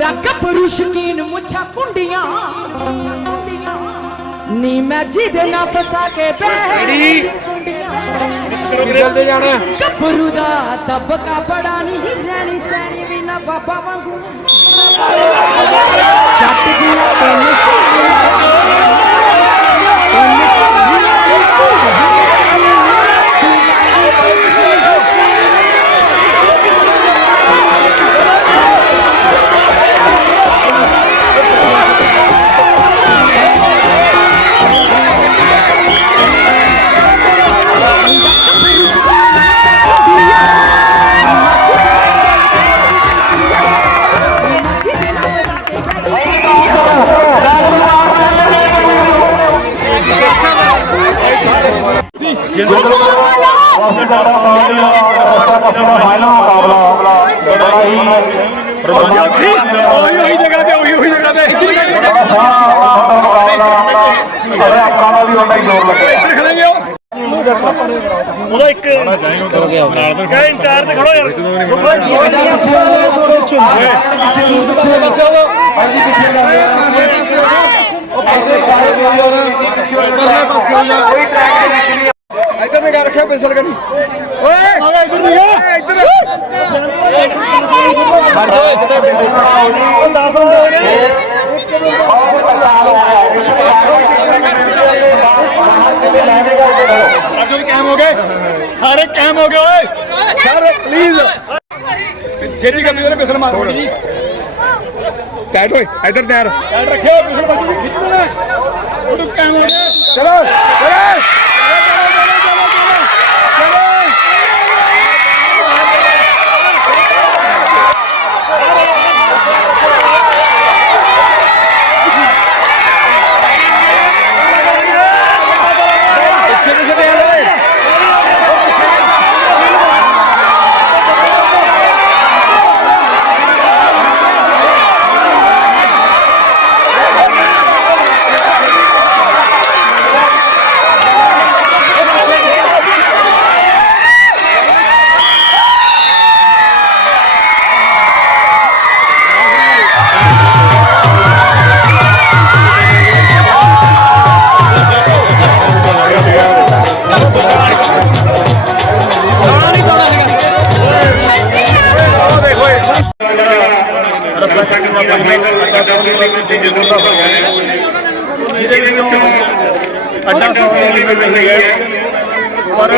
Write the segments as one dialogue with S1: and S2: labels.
S1: ਦਾ ਗੱਭਰੂ ਸ਼ਕੀਨ ਮੁੱਛਾਂ ਕੁੰਡੀਆਂ ਨੀ ਮੈਂ ਜਿਹਦੇ ਨਾਲ ਫਸਾ ਕੇ ਬਹਿ ਕੁੰਡੀਆਂ।
S2: ਚੱਲਦੇ ਜਾਣਾ?
S1: ਗੱਭਰੂ ਦਾ ਤਬਕਾ ਬੜਾ ਨਹੀਂ ਰਹਿਣੀ ਸੈਣੀ ਵੀ ਨਾ ਬਾਬਾ ਵਾਂਗੂ। ਜੱਟ ਦੀਆਂ ਤਿੰਨ
S3: ਹੋ
S2: ਗਿਆ ਨਾਲ ਕਹੇ ਇੰਚਾਰਜ ਖੜੋ ਯਾਰ।
S3: ਹਾਂਜੀ ਪਿੱਛੇ ਕਰ ਕੋਈ ਟਰੈਕ ਦੇ ਵਿੱਚ ਨਹੀਂ
S2: ਇੱਧਰ ਨਿਗਾ ਰੱਖਿਆ ਪੈਸਲ ਕਰੀ ਓਏ ਇੱਧਰ ਨਿਗਾ ਇੱਧਰ ਛੱਡ ਦੋ ਉਹ 10 ਹੁੰਦੇ ਹੋ ਗਏ ਅਰਜੁਨ ਕੈਮ ਹੋ ਗਏ। ਸਾਰੇ ਕੈਮ ਹੋ ਗਏ ਓਏ। ਸਾਰੇ ਪਲੀਜ਼ ਛੇਤੀ ਕਰ ਮੇਰੇ ਪਿਸਲ ਮਾਰ ਜੀ। ਟਾਈਟ ਹੋਏ ਇੱਧਰ ਟਾਇਰ ਟਾਇਟ ਰੱਖਿਓ ਪਿਸਲ ਬੱਜੂ ਖਿੱਚਣਾ ਉਹ ਕੈਮ ਹੋ ਗਏ। ਚਲੋ ਚਲੋ।
S3: ਸੌਦੇ ਦੇ ਵਿੱਚ ਗਏ ਪਰ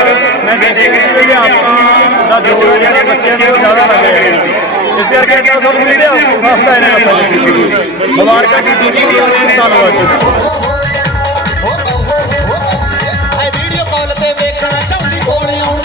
S3: ਮੈਂ ਦੇਖਿਆ ਕਿ ਆਪਾਂ ਦਾ ਜੋਰ ਹੈ ਜਿਹੜੇ ਬੱਚਿਆਂ ਨੂੰ ਉਹ ਜ਼ਿਆਦਾ ਲੱਗ ਰਿਹਾ ਹੈ ਇਸ ਕਰਕੇ ਅੱਡਾ ਸੌਦੇ ਦੇ ਜਿਹੜੇ ਫਸਟ ਆਏ ਮੁਬਾਰਕਾਂ ਦੀ ਦੂਜੀ ਵੀ ਉਹਨੇ ਧੰਨਵਾਦ ਜੀ।
S4: ਵੀਡੀਓ ਕਾਲ ਤੇ ਵੇਖਣਾ ਚਾਹੁੰਦੀ ਕੋਲੇ ਆਉਣ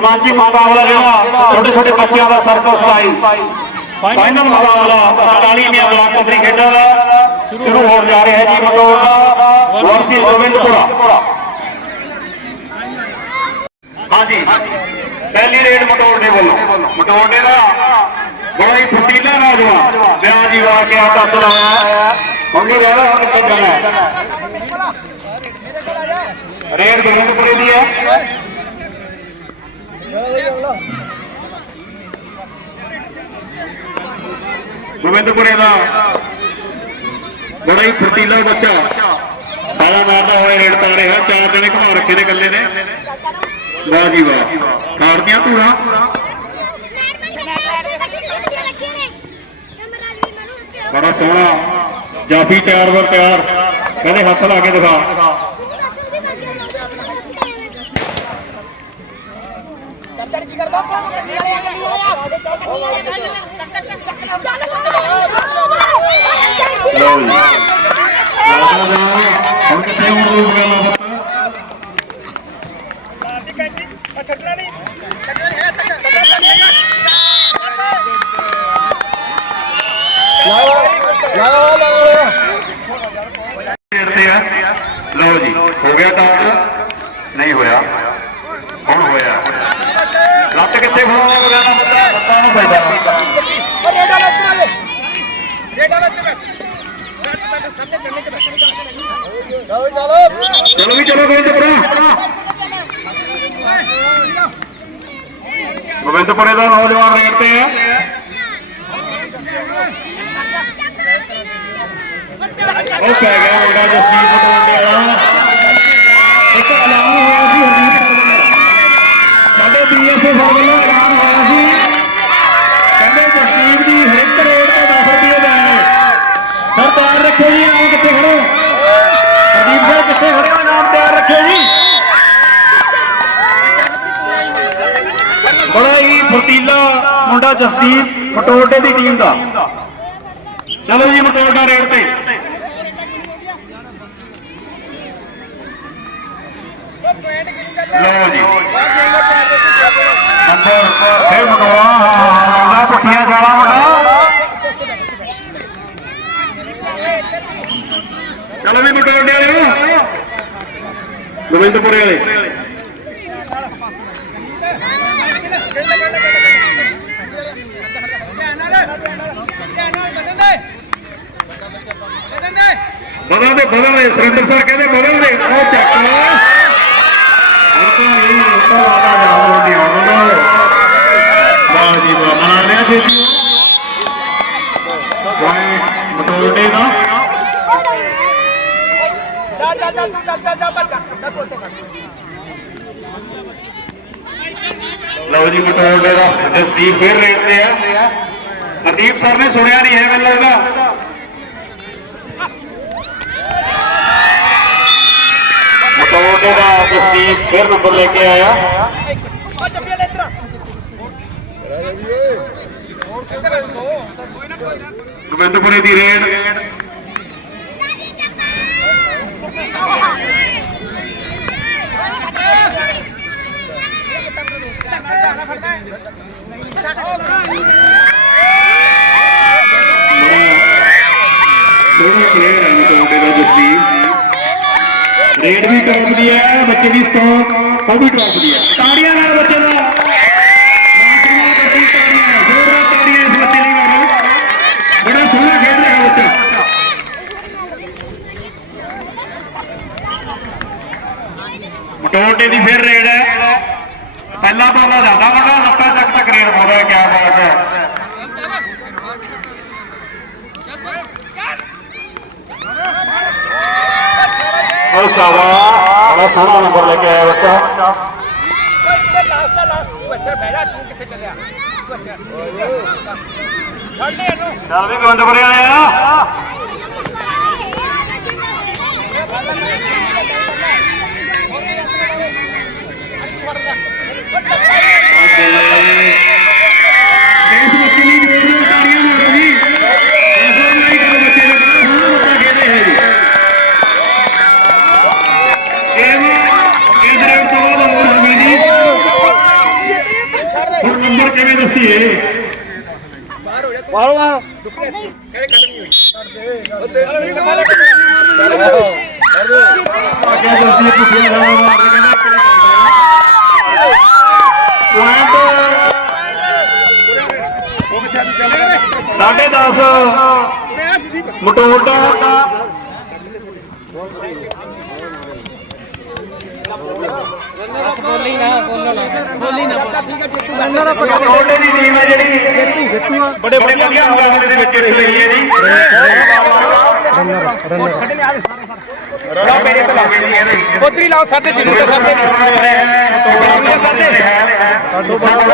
S3: ਰੋਮਾਂਚੀ ਮੁਕਾਬਲਾ ਜਿਹੜਾ ਛੋਟੇ ਛੋਟੇ ਬੱਚਿਆਂ ਦਾ ਸਰਕਸ ਸਟਾਈਲ ਫਾਈਨਲ ਮੁਕਾਬਲਾ 47ਵੀਂ ਬਲਾਕ ਪੱਧਰੀ ਖੇਡਾਂ ਦਾ ਸ਼ੁਰੂ ਹੋਣ ਜਾ ਰਿਹਾ ਹੈ ਜੀ ਮਟੋਰ ਦਾ। ਵਾਰਸੀ ਗੋਬਿੰਦਪੁਰਾ। ਹਾਂਜੀ। ਪਹਿਲੀ ਰੇਡ ਮਟੋਰ ਦੇ ਵੱਲੋਂ। ਮਟੋਰ ਦੇ ਦਾ ਬੜਾ ਹੀ ਫੁੱਟੀਲਾ ਨੌਜਵਾਨ ਵਿਆਹ ਜੀ ਵਾਹ ਕੇ ਆਟਾ ਚਲਾਇਆ ਹੁਣ ਨਹੀਂ ਰਹਿਣਾ ਹੁਣ ਨਿਕਲ ਜਾਣਾ ਰੇਡ ਗੋਬਿੰਦਪੁਰੇ ਦੀ ਹੈ। ਗੋਬਿੰਦਪੁਰੇ ਦਾ ਬੜਾ ਹੀ ਫੁਰਤੀਲਾ ਬੱਚਾ। ਸਾਲਾ ਮਾਰਦਾ ਹੋਇਆ, ਰੇਡ ਪਾ ਰਿਹਾ, ਚਾਰ ਜਣੇ ਘੁਮਾ ਰੱਖੇ ਨੇ ਇਕੱਲੇ ਨੇ। ਵਾਹ ਜੀ ਵਾਹ। ਕਾੜਦੀਆਂ ਧੂੜਾ। ਬੜਾ ਸੋਹਣਾ। ਜਾਫੀ ਤਿਆਰ ਵਰ ਤਿਆਰ। ਕਹਿੰਦੇ ਹੱਥ ਲਾ ਕੇ ਦਿਖਾ। ਲਓ ਜੀ। ਹੁਣ ਕਿੱਥੇ ਹੁਣ ਰੂਪ ਖੇਡਦੇ ਆ ਲਓ ਜੀ ਹੋ ਗਿਆ ਟਾਸ ਨਹੀਂ ਹੋਇਆ ਹੁਣ ਹੋਇਆ ਲੱਤ ਕਿੱਥੇ ਫੜਾਉਣਾ ਬਗਾਨਾ ਬੰਦਾ ਬੰਦਾ ਨੂੰ ਪੈਦਾ ਚਲੋ ਵੀ ਚਲੋ। ਗੋਬਿੰਦਪੁਰਾ ਗੋਬਿੰਦਪੁਰੇ ਦਾ ਨੌਜਵਾਨ ਰੇਡ ਤੇ ਆ ਉਹ ਪੈ ਗਿਆ ਮੁੰਡਾ ਜਸਦੀਪ ਪਟੋਲੇ ਵਾਲਾ। ਇੱਕ ਐਲਾਨ ਹੋਇਆ ਸੀ ਹਰਦੀਪ ਸਾਡੇ ਬੀਐਸਏ ਸਰ ਵੱਲੋਂ ਐਲਾਨ ਹੋਇਆ ਸੀ ਕਹਿੰਦੇ ਜਸਦੀਪ ਜੀ ਹਰ ਇੱਕ ਰੋਡ ਤੇ 10 ਰੁਪਏ ਦੇਣਗੇ ਸਰ ਤਿਆਰ ਰੱਖੋ ਜੀ ਨਾਮ ਕਿੱਥੇ ਖੜੋ ਹਰਦੀਪ ਸਰ ਕਿੱਥੇ ਖੜੇ ਹੋ ਨਾਮ ਤਿਆਰ ਰੱਖਿਓ ਜੀ ਬੜਾ ਹੀ ਫੁਰਤੀਲਾ ਮੁੰਡਾ ਜਸਦੀਪ ਪਟੋਲੇ ਦੀ ਟੀਮ ਦਾ। ਚਲੋ ਜੀ ਮਟੋਲਡਾ ਰੇਡ ਤੇ। ਲਓ ਜੀ। ਨੰਬਰ ਫੇਰ ਮਟੋਲਾ ਮੁੰਡਾ ਪੁੱਠੀਆਂ ਜਾਲਾ ਮੁੰਡਾ ਚਲੋ ਵੀ ਮਟੋਰਡੇ ਵਾਲੇ ਗੋਬਿੰਦਪੁਰੇ ਵਾਲੇ। ਬਦਲ ਦੇ ਬਦਲ ਦੇ, ਸੁਰਿੰਦਰ ਸਰ ਕਹਿੰਦੇ ਬਦਲ ਦੇ। ਉਹ ਚੱਕ ਲਓ। ਹੁਣ ਤਾਂ ਨਹੀਂ ਹੁਣ ਜਾਮ ਹੁੰਦੀ ਹੁਣ ਵਾਹ ਜੀ ਵਾਹ ਮਨਾ ਲਿਆ ਜੀ। ਵਾਹ ਮਟੋਲਡੇ ਦਾ। ਲਓ ਜੀ ਮਟੋਲਡੇ ਦਾ। ਜਸਦੀਪ ਫੇਰ ਰੇਟ ਤੇ ਆ। ਹਰਦੀਪ ਸਰ ਨੇ ਸੁਣਿਆ ਨਹੀਂ ਹੈ ਮੈਨੂੰ ਲੱਗਦਾ। ਮਟੋਲਡੇ ਦਾ ਜਸਦੀਪ ਫੇਰ ਨੰਬਰ ਲੈ ਕੇ ਆਇਆ। ਗੋਬਿੰਦਪੁਰੇ ਦੀ ਰੇਡ। ਸੋਹਣਾ ਪਲੇਅਰ ਹੈ ਮਟੋਲਡੇ ਦਾ ਜਸਦੀਪ ਵੀ ਟੌਪ ਦੀ ਹੈ, ਬੱਚੇ ਦੀ ਸਟਾਕ ਉਹ ਵੀ ਟੌਪ ਦੀ ਹੈ। ਤਾੜੀਆਂ ਨਾਲ ਬੱਚੇ ਦਾ ਮਾਸ਼ਾਅੱਲਾ ਬੱਚੀ ਤਾੜੀਆਂ ਜ਼ੋਰਦਾਰ ਤਾੜੀਆਂ ਇਸ ਬੱਚੇ ਲਈ ਮਾਰੋ ਬੜਾ ਸੋਹਣਾ ਖੇਡ ਰਿਹਾ ਬੱਚਾ ਮਟੋਲਡੇ ਦੀ ਫਿਰ ਰੇਡ ਹੈ ਪਹਿਲਾ ਬਾਲਾ ਜ਼ਿਆਦਾ ਵੱਡਾ ਲੱਤਾਂ ਤੱਕ ਤੱਕ ਰੇਡ ਪਾਉਂਦਾ ਹੈ ਕਿਆ ਬਾਤ ਹੈ ਸਾਵਾ ਬੜਾ ਸੋਹਣਾ ਨੰਬਰ ਲੈ ਕੇ ਆਇਆ ਬੱਚਾ। ਚੱਲ ਵੀ ਗੋਬਿੰਦਪੁਰੇ ਵਾਲੇ ਆ। ਇਸ ਹੁਣ ਨੰਬਰ ਕਿਵੇਂ ਦੱਸੀਏ? ਅੱਗੇ ਦੱਸੀਏ ਪੁੱਛਿਆ ਜਾਣਾ ਮਾਰ ਕੇ ਕਹਿੰਦਾ ਕਿਹੜੇ ਸਾਢੇ 10 ਮਟੋਲਡਾ
S1: ਬੋਲੀ ਨਾ। ਬੋਲੋ ਨਾ। ਬੋਲੀ ਨਾ।
S3: ਮਟੋਲਡੇ ਦੀ ਟੀਮ ਹੈ ਜਿਹੜੀ। ਬੜੇ ਵਧੀਆ ਮੁਕਾਬਲੇ ਦੇ ਵਿੱਚ ਰਹੀ ਹੈ ਜੀ। ਰੌਲਾ ਮੇਰੇ ਤੇ ਲੱਗ ਗਈ ਇਹਦੇ।
S1: ਉਧਰੀ ਲਾਓ ਸਾਡੇ ਜਿਹਨੂੰ ਤਾਂ ਸਾਡੇ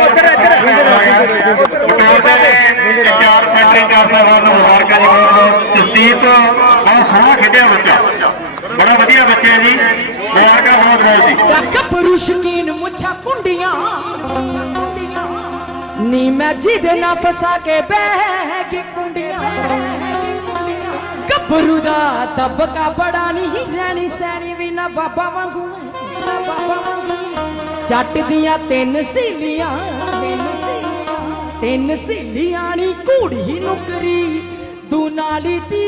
S3: ਉਧਰ ਇੱਧਰ ਚਾਰ ਸੈਂਟਰ ਚਾਰ ਸਾਹਿਬਾਨ ਨੂੰ ਮੁਬਾਰਕਾਂ ਜੀ ਬਹੁਤ ਬਹੁਤ ਜਸਦੀਪ ਬਹੁਤ ਸੋਹਣਾ ਖੇਡਿਆ ਬੱਚਾ। ਬੜਾ ਵਧੀਆ ਬੱਚਾ ਹੈ ਜੀ। ਮੁਬਾਰਕਾਂ ਬਹੁਤ ਬਹੁਤ ਜੀ।
S1: ਗੱਭਰੂ ਸ਼ਕੀਨ ਮੁੱਛਾਂ ਕੁੰਡੀਆਂ ਨੀ ਮੈਂ ਜਿਹਦੇ ਨਾਲ ਫਸਾ ਕੇ ਬਹਿ ਗਈ ਕੁੰਡੀਆਂ। ਗੱਭਰੂ ਦਾ ਤਬਕਾ ਬੜਾ ਨਹੀਂ ਰਹਿਣੀ ਸੈਣੀ ਵੀ ਨਾ ਬਾਬਾ ਵਾਂਗੂ। ਐ, ਨਾ ਬਾਬਾ ਵਾਂਗੂ ਜੱਟ ਦੀਆਂ ਤਿੰਨ ਸਹੇਲੀਆਂ ਤਿੰਨ ਸਹੇਲੀਆਂ ਤਿੰਨ ਸਹੇਲੀਆਂ ਨੀ ਘੂੜੀ ਨੁਕਰੀ ਦੂ ਨਾਲੀ ਦੀ